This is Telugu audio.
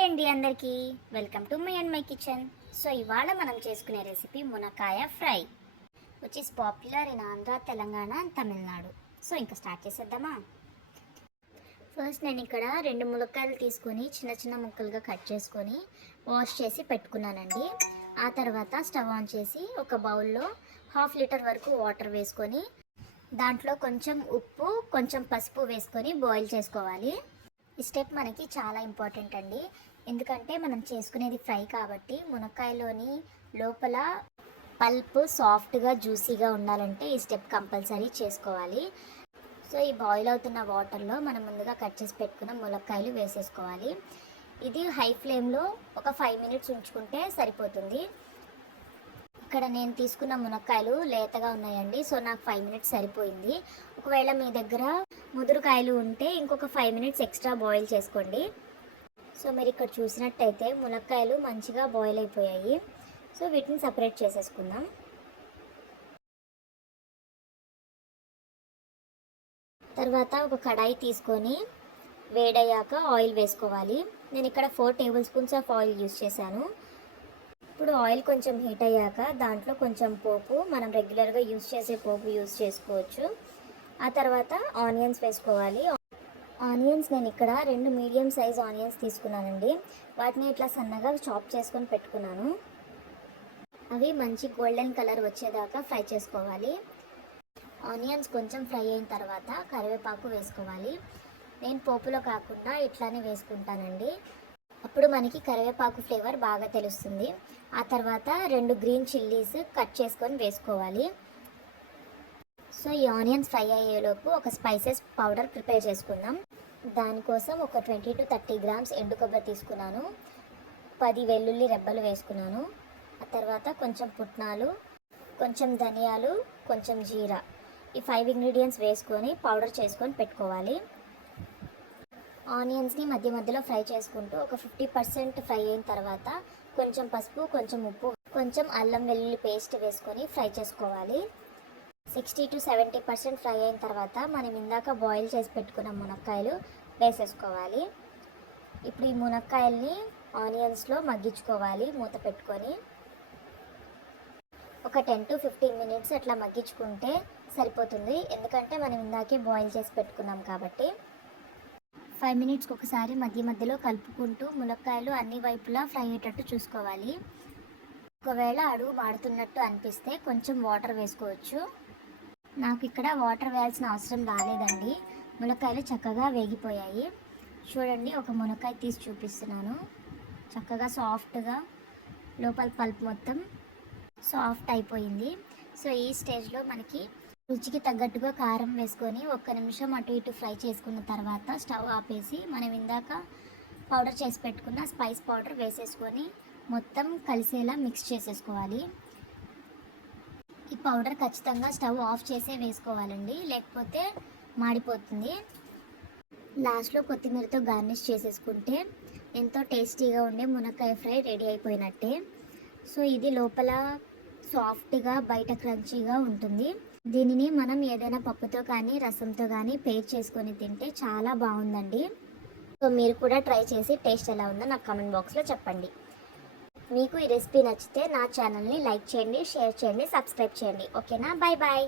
హాయ్ అండి అందరికీ, welcome to my and my kitchen. So ఇవాళ మనం చేసుకునే రెసిపీ మునక్కాయ fry, which is popular in Andhra, Telangana and Tamil Nadu. So ఇంకా స్టార్ట్ చేసేద్దామా. ఫస్ట్ నేను ఇక్కడ 2 మునక్కాయలు తీసుకొని చిన్న చిన్న ముక్కలుగా కట్ చేసుకొని వాష్ చేసి పెట్టుకున్నానండి. ఆ తర్వాత స్టవ్ ఆన్ చేసి ఒక బౌల్లో 1/2 లీటర్ వరకు వాటర్ వేసుకొని దాంట్లో కొంచెం ఉప్పు కొంచెం పసుపు వేసుకొని బాయిల్ చేసుకోవాలి. ఈ స్టెప్ మనకి చాలా ఇంపార్టెంట్ అండి, ఎందుకంటే మనం చేసుకునేది ఫ్రై కాబట్టి మునక్కాయలోని లోపల పల్ప్ సాఫ్ట్గా జ్యూసీగా ఉండాలంటే ఈ స్టెప్ కంపల్సరీ చేసుకోవాలి. సో ఈ బాయిల్ అవుతున్న వాటర్లో మనం ముందుగా కట్ చేసి పెట్టుకున్న మునక్కాయలు వేసేసుకోవాలి. ఇది హై ఫ్లేమ్లో ఒక 5 మినిట్స్ ఉంచుకుంటే సరిపోతుంది. ఇక్కడ నేను తీసుకున్న మునక్కాయలు లేతగా ఉన్నాయండి, సో నాకు 5 మినిట్స్ సరిపోయింది. ఒకవేళ మీ దగ్గర ముదురుకాయలు ఉంటే ఇంకొక 5 మినిట్స్ ఎక్స్ట్రా బాయిల్ చేసుకోండి. సో మీరు ఇక్కడ చూసినట్టయితే మునక్కాయలు మంచిగా బాయిల్ అయిపోయాయి. సో వీటిని సపరేట్ చేసేసుకుందాం. తర్వాత ఒక కడాయి తీసుకొని వేడయ్యాక ఆయిల్ వేసుకోవాలి. నేను ఇక్కడ 4 table spoons of oil use చేశాను. ఇప్పుడు ఆయిల్ కొంచెం హీట్ అయ్యాక దాంట్లో కొంచెం పోపు, మనం రెగ్యులర్గా యూజ్ చేసే పోపు యూజ్ చేసుకోవచ్చు. ఆ తర్వాత ఆనియన్స్ వేసుకోవాలి. ఆనియన్స్ నేను ఇక్కడ 2 మీడియం సైజ్ ఆనియన్స్ తీసుకున్నానండి. వాటిని ఇట్లా సన్నగా చాప్ చేసుకొని పెట్టుకున్నాను. అవి మంచి గోల్డెన్ కలర్ వచ్చేదాకా ఫ్రై చేసుకోవాలి. ఆనియన్స్ కొంచెం ఫ్రై అయిన తర్వాత కరివేపాకు వేసుకోవాలి. నేను పోపులో కాకుండా ఇట్లానే వేసుకుంటానండి, అప్పుడు మనకి కరివేపాకు ఫ్లేవర్ బాగా తెలుస్తుంది. ఆ తర్వాత 2 గ్రీన్ చిల్లీస్ కట్ చేసుకొని వేసుకోవాలి. సో ఈ ఆనియన్స్ ఫ్రై అయ్యేలోపు ఒక స్పైసెస్ పౌడర్ ప్రిపేర్ చేసుకుందాం. దానికోసం ఒక 20 to 30 గ్రామ్స్ ఎండు కొబ్బరి తీసుకున్నాను. 10 వెల్లుల్లి రెబ్బలు వేసుకున్నాను. ఆ తర్వాత కొంచెం పుట్నాలు, కొంచెం ధనియాలు, కొంచెం జీరా, ఈ 5 ఇంగ్రీడియంట్స్ వేసుకొని పౌడర్ చేసుకొని పెట్టుకోవాలి. ఆనియన్స్ని మధ్య మధ్యలో ఫ్రై చేసుకుంటూ ఒక 50% ఫ్రై అయిన తర్వాత కొంచెం పసుపు, కొంచెం ఉప్పు, కొంచెం అల్లం వెల్లుల్లి పేస్ట్ వేసుకొని ఫ్రై చేసుకోవాలి. 60 to 70% ఫ్రై అయిన తర్వాత మనం ఇందాక బాయిల్ చేసి పెట్టుకున్న మునక్కాయలు వేసేసుకోవాలి. ఇప్పుడు ఈ మునక్కాయల్ని ఆనియన్స్లో మగ్గించుకోవాలి మూత పెట్టుకొని. ఒక 10 to 15 మినిట్స్ అట్లా మగ్గించుకుంటే సరిపోతుంది, ఎందుకంటే మనం ఇందాకే బాయిల్ చేసి పెట్టుకున్నాం కాబట్టి. 5 మినిట్స్కి ఒకసారి మధ్య మధ్యలో కలుపుకుంటూ మునక్కాయలు అన్ని వైపులా ఫ్రై అయ్యేటట్టు చూసుకోవాలి. ఒకవేళ అడుగు మాడుతున్నట్టు అనిపిస్తే కొంచెం వాటర్ వేసుకోవచ్చు. నాకు ఇక్కడ వాటర్ వేయాల్సిన అవసరం రాలేదండి, మునక్కాయలు చక్కగా వేగిపోయాయి. చూడండి, ఒక మునక్కాయ తీసి చూపిస్తున్నాను. చక్కగా సాఫ్ట్గా లోపల పల్ప్ మొత్తం సాఫ్ట్ అయిపోయింది. సో ఈ స్టేజ్లో మనకి రుచికి తగ్గట్టుగా కారం వేసుకొని 1 నిమిషం అటు ఇటు ఫ్రై చేసుకున్న తర్వాత స్టవ్ ఆపేసి మనం ఇందాక పౌడర్ చేసి పెట్టుకున్న స్పైస్ పౌడర్ వేసేసుకొని మొత్తం కలిసేలా మిక్స్ చేసేసుకోవాలి. ఈ పౌడర్ ఖచ్చితంగా స్టవ్ ఆఫ్ చేసే వేసుకోవాలండి, లేకపోతే మాడిపోతుంది. లాస్ట్లో కొత్తిమీరతో గార్నిష్ చేసేసుకుంటే ఎంతో టేస్టీగా ఉండే మునక్కాయ ఫ్రై రెడీ అయిపోయినట్టే. సో ఇది లోపల సాఫ్ట్గా బయట క్రంచీగా ఉంటుంది. దీనిని మనం ఏదైనా పప్పుతో కానీ రసంతో కానీ పేర్ చేసుకొని తింటే చాలా బాగుందండి. సో మీరు కూడా ట్రై చేసి టేస్ట్ ఎలా ఉందో నాకు కామెంట్ బాక్స్లో చెప్పండి. మీకు ఈ రెసిపీ నచ్చితే నా ఛానల్ని లైక్ చేయండి, షేర్ చేయండి, సబ్స్క్రైబ్ చేయండి. ఓకేనా? Bye bye.